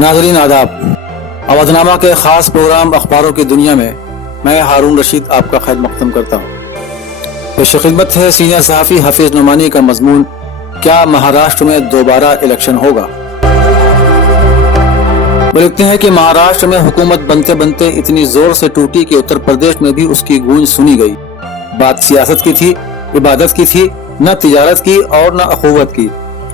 नाज़रीन आदाब। आवाज़नामा के ख़ास प्रोग्राम अखबारों की दुनिया में मैं हारून रशीद आपका खैर मक़दम करता हूँ। पेश खिदमत है सीनियर सहाफ़ी हफीज़ नुमानी का मज़मून, क्या महाराष्ट्र में दोबारा इलेक्शन होगा। वो लिखते हैं कि महाराष्ट्र में हुकूमत बनते बनते इतनी ज़ोर से टूटी कि उत्तर प्रदेश में भी उसकी गूंज सुनी गई। बात सियासत की थी, इबादत की थी, न तिजारत की और न अखुवत की।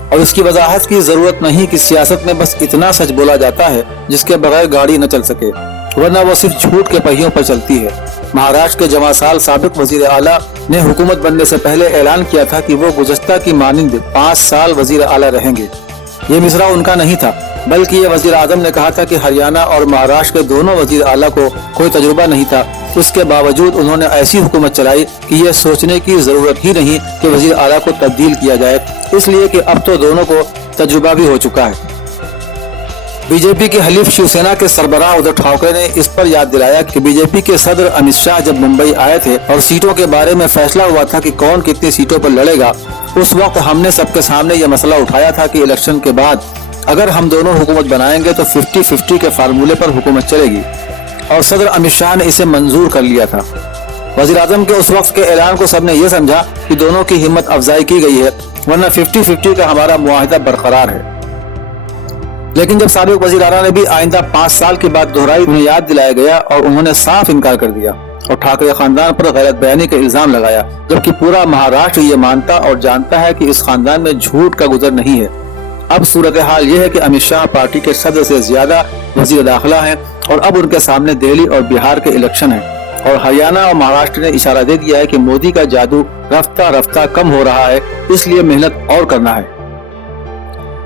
और इसकी वजाहत की जरूरत नहीं कि सियासत में बस इतना सच बोला जाता है जिसके बगैर गाड़ी न चल सके, वरना वो सिर्फ झूठ के पहियों पर चलती है। महाराष्ट्र के जमा साल साबिक वजीर आला ने हुकूमत बनने से पहले ऐलान किया था कि वो गुज़श्ता की मानिंद 5 साल वजीर आला रहेंगे। ये मिसरा उनका नहीं था, बल्कि ये वजीर आजम ने कहा था कि हरियाणा और महाराष्ट्र के दोनों वजीर आला को कोई तजुर्बा नहीं था। उसके बावजूद उन्होंने ऐसी हुकूमत चलाई कि ये सोचने की जरूरत ही नहीं कि वजीर आला को तब्दील किया जाए, इसलिए कि अब तो दोनों को तजुर्बा भी हो चुका है। बीजेपी के हलीफ शिवसेना के सरबराह उद्धव ठाकरे ने इस पर याद दिलाया कि बीजेपी के सदर अमित शाह जब मुंबई आए थे और सीटों के बारे में फैसला हुआ था कि कौन कितनी सीटों पर लड़ेगा, उस वक्त हमने सबके सामने यह मसला उठाया था कि इलेक्शन के बाद अगर हम दोनों हुकूमत बनाएंगे तो 50-50 के फार्मूले पर हुकूमत चलेगी, और सदर अमित शाह ने इसे मंजूर कर लिया था। वज़ीर आज़म के उस वक्त के ऐलान को सबने ये समझा कि दोनों की हिम्मत अफजाई की गई है, वरना 50-50 का हमारा मुआहिदा बरकरार है। लेकिन जब साबिक वज़ीर आला ने भी आइंदा 5 साल की बात दोहराई, उन्हें याद दिलाया गया और उन्होंने साफ इनकार कर दिया और ठाकरे खानदान पर गलत बयानी का इल्जाम लगाया, जबकि पूरा महाराष्ट्र ये मानता और जानता है कि इस खानदान में झूठ का गुजर नहीं है। अब सूरत हाल ये है कि अमित शाह पार्टी के सदर से ज्यादा वजीर दाखिला हैं और अब उनके सामने दिल्ली और बिहार के इलेक्शन हैं, और हरियाणा और महाराष्ट्र ने इशारा दे दिया है कि मोदी का जादू रफ्ता रफ्ता कम हो रहा है, इसलिए मेहनत और करना है।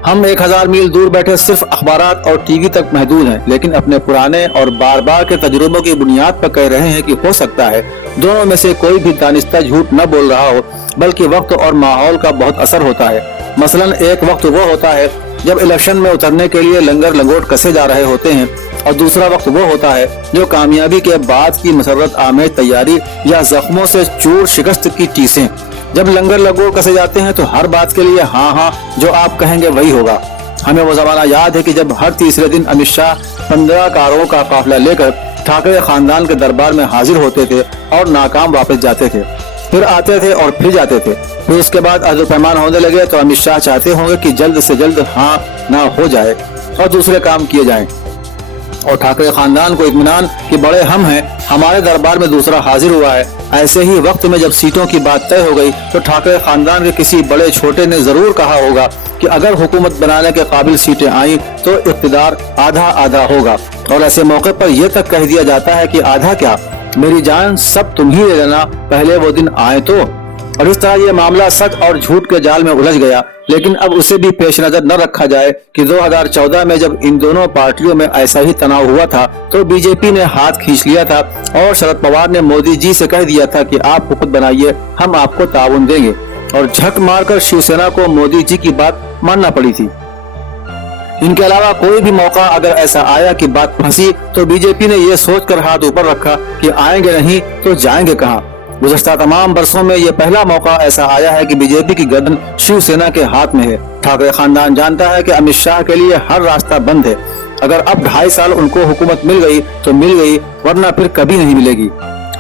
हम 1000 मील दूर बैठे सिर्फ अखबारात और टीवी तक महदूद हैं, लेकिन अपने पुराने और बार बार के तजुर्बों की बुनियाद पर कह रहे हैं कि हो सकता है दोनों में से कोई भी दानिस्ता झूठ न बोल रहा हो, बल्कि वक्त और माहौल का बहुत असर होता है। मसलन एक वक्त वो होता है जब इलेक्शन में उतरने के लिए लंगर लंगोट कसे जा रहे होते हैं, और दूसरा वक्त वो होता है जो कामयाबी के बाद की मसरत आमेज तैयारी या जख्मों से चूर शिकस्त की टीसें। जब लंगर लंगोट कसे जाते हैं तो हर बात के लिए हाँ हाँ जो आप कहेंगे वही होगा। हमें वो जमाना याद है कि जब हर तीसरे दिन अमित शाह 15 कारों का काफिला लेकर ठाकरे खानदान के दरबार में हाजिर होते थे और नाकाम वापस जाते थे, फिर आते थे और फिर जाते थे। फिर उसके बाद अहद पैमान होने लगे तो अमित शाह चाहते होंगे कि जल्द से जल्द हाँ ना हो जाए और दूसरे काम किए जाएं, और ठाकरे खानदान को इत्मीनान कि बड़े हम हैं, हमारे दरबार में दूसरा हाजिर हुआ है। ऐसे ही वक्त में जब सीटों की बात तय हो गई तो ठाकरे खानदान के किसी बड़े छोटे ने जरूर कहा होगा कि अगर हुकूमत बनाने के काबिल सीटें आई तो इक़्तिदार आधा आधा होगा, और ऐसे मौके पर यह तक कह दिया जाता है कि आधा क्या, मेरी जान सब तुम ही ले लेना, पहले वो दिन आए तो। और इस तरह ये मामला सच और झूठ के जाल में उलझ गया। लेकिन अब उसे भी पेश नजर न रखा जाए कि 2014 में जब इन दोनों पार्टियों में ऐसा ही तनाव हुआ था तो बीजेपी ने हाथ खींच लिया था और शरद पवार ने मोदी जी से कह दिया था कि आप हुकूमत बनाइए, हम आपको ताउन देंगे, और झक मारकर शिवसेना को मोदी जी की बात मानना पड़ी थी। इनके अलावा कोई भी मौका अगर ऐसा आया कि बात फंसी तो बीजेपी ने यह सोचकर हाथ ऊपर रखा कि आएंगे नहीं तो जाएंगे कहाँ। गुज़श्ता तमाम बरसों में यह पहला मौका ऐसा आया है कि बीजेपी की गर्दन शिवसेना के हाथ में है। ठाकरे खानदान जानता है कि अमित शाह के लिए हर रास्ता बंद है। अगर अब 2.5 साल उनको हुकूमत मिल गई तो मिल गई, वरना फिर कभी नहीं मिलेगी।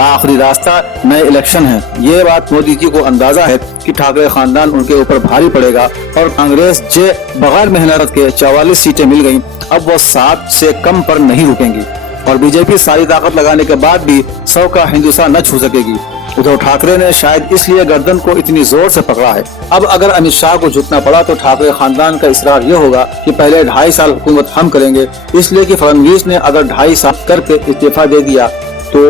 आखिरी रास्ता नए इलेक्शन है। ये बात मोदी जी को अंदाजा है कि ठाकरे खानदान उनके ऊपर भारी पड़ेगा, और कांग्रेस जे बगैर मेहनत के 44 सीटें मिल गयी, अब वो 7 से कम पर नहीं रुकेंगी, और बीजेपी सारी ताकत लगाने के बाद भी 100 का हिंदुस्तान न छू सकेगी। उद्धव ठाकरे ने शायद इसलिए गर्दन को इतनी जोर से पकड़ा है। अब अगर अमित शाह को झुकना पड़ा तो ठाकरे खानदान का इसरार यह होगा कि पहले 2.5 साल हुकूमत हम करेंगे, इसलिए कि फडणवीस ने अगर 2.5 साल करके इस्तीफा दे दिया तो